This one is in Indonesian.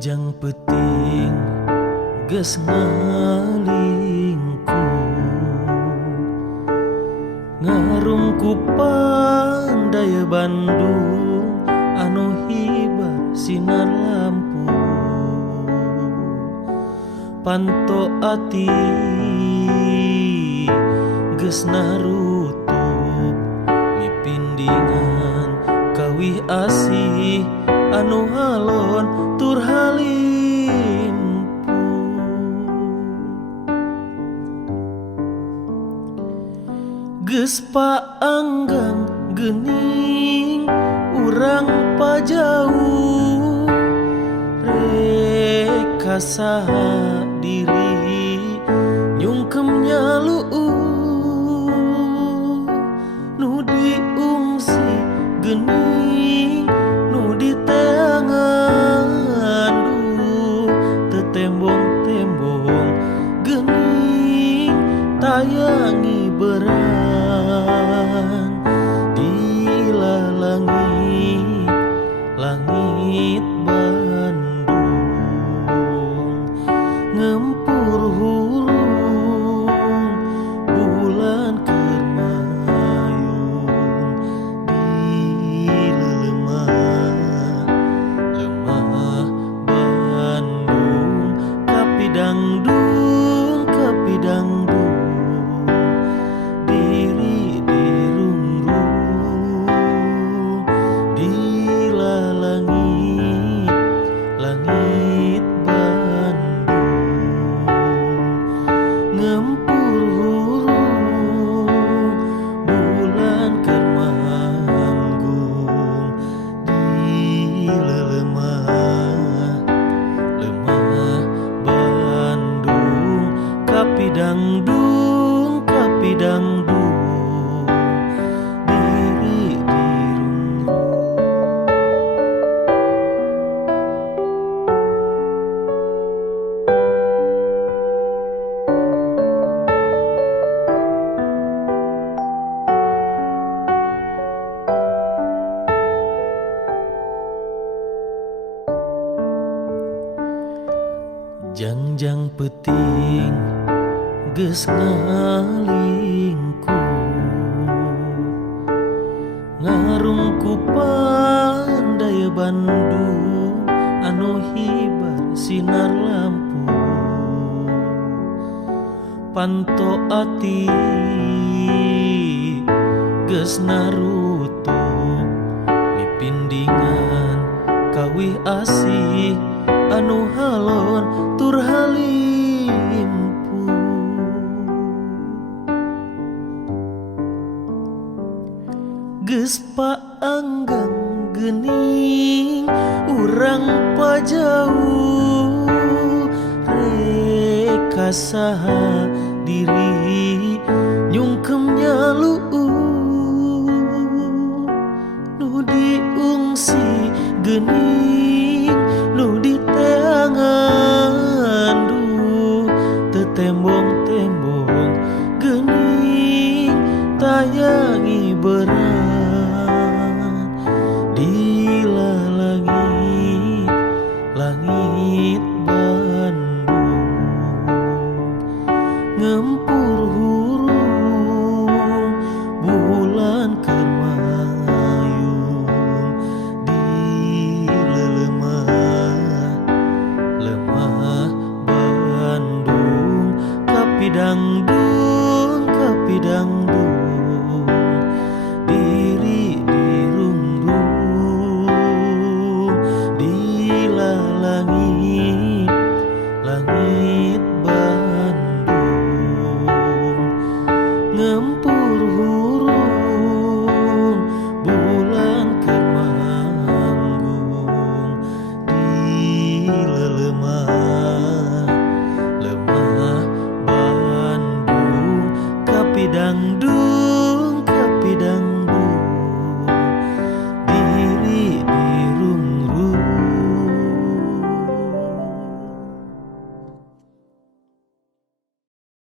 Jangjang peting geus ngalingku ngarungku pandaya Bandung anu hibar sinar lampu panto ati geus narutup mipindingan kawih asih anu halon tur halimpu geus paanggang geuning urang pajauh rek kasaha diri nyungkem nyaluuh nu diungsi geuning nu diteangan tetembong-tembong geuning tayangi beran di langit langit Bandung ngempur hurung bulan keur mayung di lemah Bandung kapidangdung diri dirungrung di langit langit Bandung ngempur hurung bulan keur manggung di lemah Bandung kapidangdung diri dirungrung. Jangjang peting geus ngalingku ngarungku pandaya Bandung anu hibar sinar lampu panto ati geus narutup mipindingan kawih asih anu halon tur halimpu geus paanggang geuning urang pajauh rek kasaha diri nyungkem nyaluuh nu diungsi geuning nu diteangan tetembong-tembong geuning tayangi beran di langit langit Bandung ngempur hurung bulan keur mayung di lemah Bandung kapidangdung diri dirungrung di langit langit Bandung ngempur hurung bulan keur manggung di lemah Bandung kapidangdung